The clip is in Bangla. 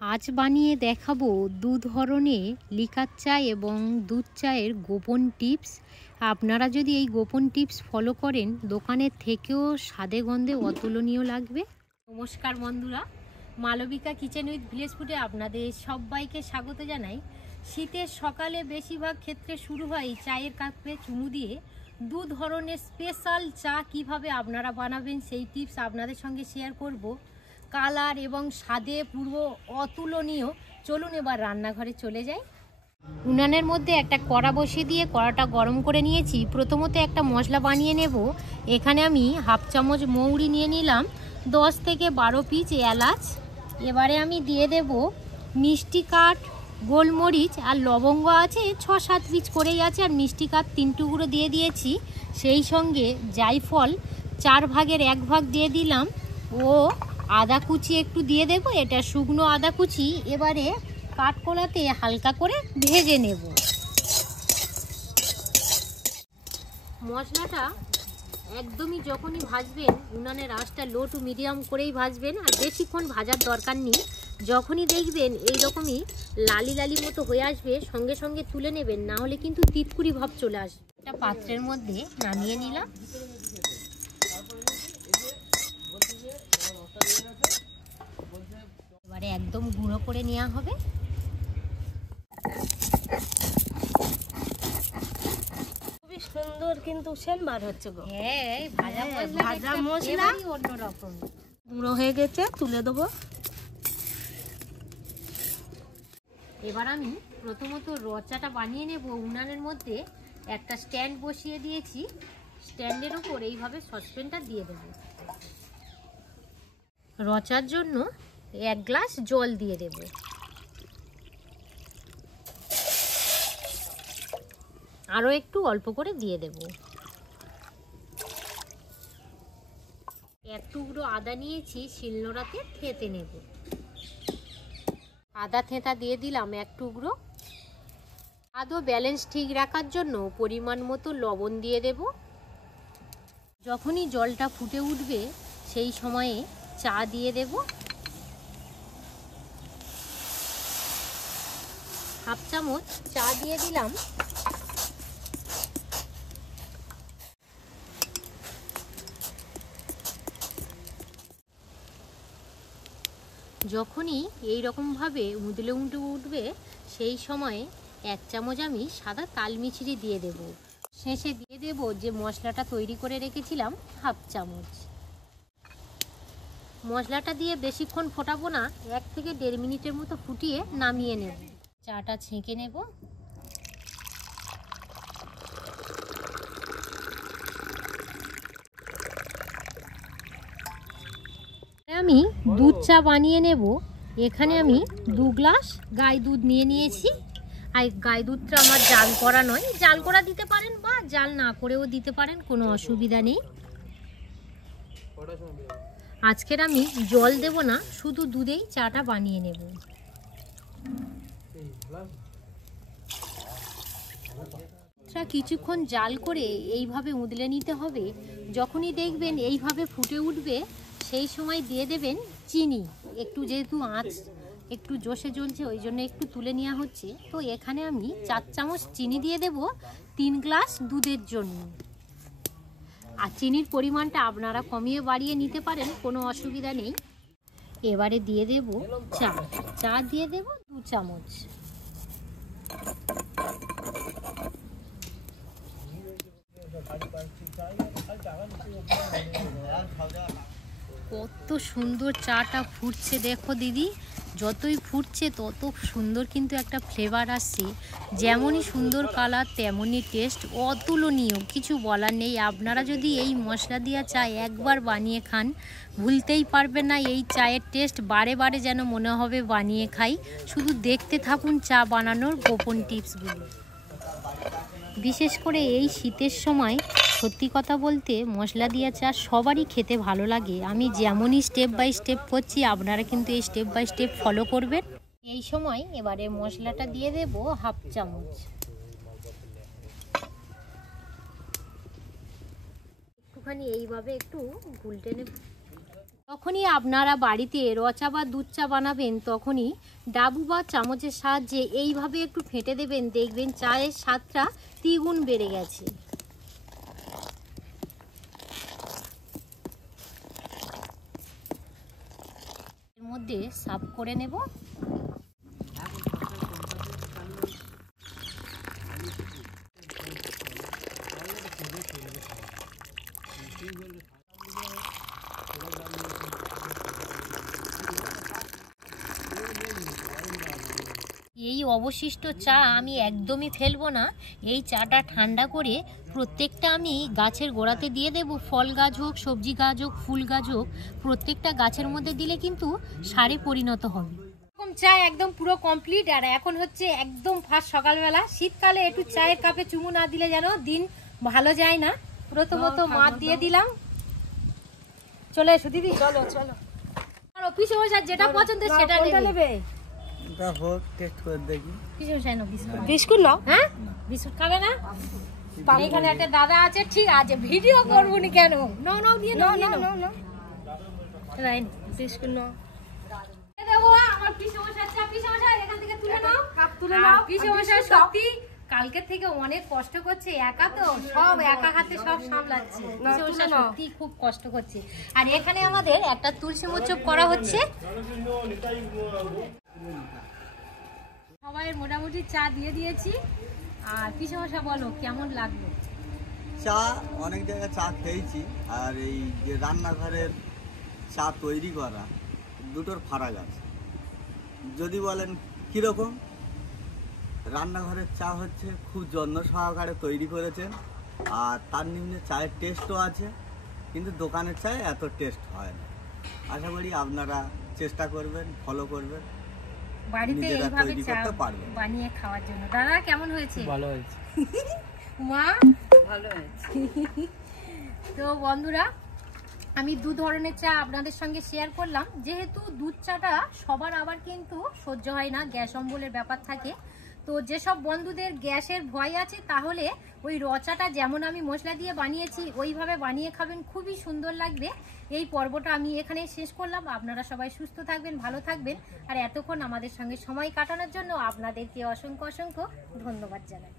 আজ বানিয়ে দেখাবো দু ধরনের লিকার চা এবং দুধ চায়ের গোপন টিপস। আপনারা যদি এই গোপন টিপস ফলো করেন দোকানের থেকেও স্বাদে গন্ধে অতুলনীয় লাগবে। নমস্কার বন্ধুরা, মালবিকা কিচেন উইথ ভিলেজ ফুডে আপনাদের সবাইকে স্বাগত জানাই। শীতের সকালে বেশিরভাগ ক্ষেত্রে শুরু হয় চায়ের কাপে চুমু দিয়ে। দু ধরনের স্পেশাল চা কিভাবে আপনারা বানাবেন সেই টিপস আপনাদের সঙ্গে শেয়ার করব। কালার এবং স্বাদে পুরো অতুলনীয়। চলুন এবার রান্নাঘরে চলে যাই। উনানের মধ্যে একটা কড়া বসিয়ে দিয়ে কড়াটা গরম করে নিয়েছি। প্রথমত একটা মশলা বানিয়ে নেব। এখানে আমি হাফ চামচ মৌরি নিয়ে নিলাম, 10 থেকে 12 পিস এলাচ। এবারে আমি দিয়ে দেব মিষ্টি কাঠ, গোলমরিচ আর লবঙ্গ আছে 6-7 পিস করেই আছে, আর মিষ্টি কাঠ 3 টুকরো দিয়ে দিয়েছি। সেই সঙ্গে জায়ফল 4 ভাগের 1 ভাগ দিয়ে দিলাম ও আদা কুচি একটু দিয়ে দেব। এটা শুকনো আদা কুচি। এবারে কাঠকোলাতে হালকা করে ভেজে নেব। মশলাটা একদমই যখনই ভাজবেন উনানের আঁচটা লো টু মিডিয়াম করেই ভাজবেন, আর বেশিক্ষণ ভাজার দরকার নেই। যখনই দেখবেন এই রকমই লালি লালি মতো হয়ে আসবে সঙ্গে সঙ্গে তুলে নেবেন, না হলে কিন্তু তিতকুড়ি ভাব চলে আসবে। একটা পাত্রের মধ্যে নামিয়ে নিলাম। এবারে একদম গুঁড়ো করে নেওয়া হবে। খুবই সুন্দর কিন্তু সেন্ট বার হচ্ছে গো। হ্যাঁ, ভাজা মশলা অন্যরকম। গুঁড়ো হয়ে গেছে, তুলে দেবো। এবার আমি প্রথমত রচাটা বানিয়ে নেব। উনানের মধ্যে একটা স্ট্যান্ড বসিয়ে দিয়েছি। স্ট্যান্ডের উপর এইভাবে সসপ্যানটা দিয়ে দেব। রচার জন্য 1 গ্লাস জল দিয়ে দেব। আরও একটু অল্প করে দিয়ে দেব। 1 টুকরো আদা নিয়েছি, শিলনোড়াতে থেঁতে নেব। আদা থেঁতা দিয়ে দিলাম 1 টুকরো। আদৌ ব্যালেন্স ঠিক রাখার জন্য পরিমাণ মতো লবণ দিয়ে দেব। যখনই জলটা ফুটে উঠবে সেই সময়ে চা দিয়ে দেব। হাফ চামচ চা দিয়ে দিলাম। যখনই এই রকমভাবে উদলে উঠবে সেই সময়ে 1 চামচ আমি সাদা তাল মিছরি দিয়ে দেব। শেষে দিয়ে দেব যে মশলাটা তৈরি করে রেখেছিলাম হাফ চামচ। মশলাটা দিয়ে বেশিক্ষণ ফোটাবো না, 1 থেকে 1.5 মিনিটের মতো ফুটিয়ে নামিয়ে নেব। চাটা ছেঁকে নেব। আমি দুধ চা বানিয়ে নেব। এখানে আমি 2 গ্লাস গাই দুধ নিয়ে নিয়েছি। আর গাই দুধটা আমার জাল করা নয়, জাল করা দিতে পারেন বা জাল না করেও দিতে পারেন, কোনো অসুবিধা নেই। আজকের আমি জল দেব না, শুধু দুধেই চাটা বানিয়ে নেব। কিছুক্ষণ জাল করে এইভাবে উদলে নিতে হবে। যখনই দেখবেন এইভাবে ফুটে উঠবে সেই সময় দিয়ে দেবেন চিনি একটু। যেহেতু আঁচ একটু জোশে জ্বলছে ওই জন্য একটু তুলে নেওয়া হচ্ছে। তো এখানে আমি 4 চামচ চিনি দিয়ে দেব 3 গ্লাস দুধের জন্য। আর চিনির পরিমাণটা আপনারা কমিয়ে বাড়িয়ে নিতে পারেন, কোনো অসুবিধা নেই। এবারে দিয়ে দেব চা দিয়ে দেব 2 চামচ। কত সুন্দর চাটা ফুটছে দেখো দিদি। যতই ফুটছে তত সুন্দর কিন্তু একটা ফ্লেভার আসছে। যেমনই সুন্দর কালার তেমনই টেস্ট, অতুলনীয়, কিছু বলার নেই। আপনারা যদি এই মশলা দিয়া চা একবার বানিয়ে খান ভুলতেই পারবেন না। এই চায়ের টেস্ট বারে বারে যেন মনে হবে বানিয়ে খাই। শুধু দেখতে থাকুন চা বানানোর গোপন টিপসগুলো। বিশেষ করে এই শীতের সময় সত্যি কথা বলতে মশলা দিয়া চা সবারই খেতে ভালো লাগে। আমি যেমনই স্টেপ বাই স্টেপ করছি আপনারা কিন্তু এই স্টেপ বাই স্টেপ ফলো করবেন। এই সময় এবারে মশলাটা দিয়ে দেব হাফ চামচ। একটুখানি এইভাবে একটু ঘুলটে নেব। যখনই আপনারা বাড়িতে র চা বা দুধ চা বানাবেন তখনই ডাবু বা চামচের সাহায্যে এইভাবে একটু ফেটে দেবেন, দেখবেন চায়ের স্বাদটা দ্বিগুণ বেড়ে গেছে। এর মধ্যে সার্ভ করে নেব। এই অবশিষ্ট চা আমি একদমই ফেলবো না। এই চাটা ঠান্ডা করে প্রত্যেকটা আমি গাছের গোড়াতে দিয়ে দেব। ফল গাছ হোক, সবজি গাছ হোক, ফুল গাছ হোক, প্রত্যেকটা গাছের মধ্যে দিলে কিন্তু সারে পরিণত হবে। এরকম চা একদম পুরো কমপ্লিট। আর এখন হচ্ছে একদম ফার্স্ট সকালবেলা। শীতকালে একটু চায়ের কাপে চুমু না দিলে যেন দিন ভালো যায় না। প্রথমত মাছ দিয়ে দিলাম। চলে এসো দিদি, চলো চলো। আর অফিসে বসে যেটা পছন্দ সেটা নেবে। বিস্কুট নাও। হ্যাঁ, বিস্কুট খাবে না? এখানে একটা দাদা আছে, ঠিক আছে ভিডিও করবো নি কেন। নাও নাও দিয়ে নাও নাও। বিস্কুট নাও। আমার পিসমশাই, আচ্ছা পিসমশাই এখান থেকে তুলে নাও, কাপ তুলে নাও। পিসমশাই সত্যি কালকে থেকে অনেক কষ্ট করছে, একা তো সব একা হাতে সব সামলাচ্ছে। পিসমশাই সত্যি খুব কষ্ট করছে। আর এখানে আমাদের একটা তুলসী মোচক করা হচ্ছে। সবাই মোটামুটি চা দিয়ে দিয়েছি। আর পিসমশাই বলো কেমন লাগলো? চা অনেক জায়গায় চা খেয়েছি, আর এই যে রান্নাঘরের চা তৈরি করা দুটোর ফারাক আছে। যদি বলেন কীরকম, রান্নাঘরের চা হচ্ছে খুব যত্ন সহকারে তৈরি করেছেন, আর তার নিম্নে চায়ের টেস্টও আছে, কিন্তু দোকানের চায়ে এত টেস্ট হয় না। আশা করি আপনারা চেষ্টা করবেন, ফলো করবেন, বাড়িতে এইভাবে চা বানিয়ে খাওয়ার জন্য। দাদা কেমন হয়েছে? ভালো হয়েছে। মা ভালো হয়েছে। তো বন্ধুরা, আমি দু ধরনের চা আপনাদের সঙ্গে শেয়ার করলাম। যেহেতু দুধ চাটা সবার আবার কিন্তু সহ্য হয় না, গ্যাস অম্বলের ব্যাপার থাকে। তো যেসব বন্ধুদের গ্যাসের ভয় আছে তাহলে ওই র চাটা যেমন আমি মশলা দিয়ে বানিয়েছি ওইভাবে বানিয়ে খাবেন, খুবই সুন্দর লাগবে। এই পর্বটা আমি এখানেই শেষ করলাম। আপনারা সবাই সুস্থ থাকবেন, ভালো থাকবেন। আর এতক্ষণ আমাদের সঙ্গে সময় কাটানোর জন্য আপনাদেরকে অসংখ্য অসংখ্য ধন্যবাদ জানাই।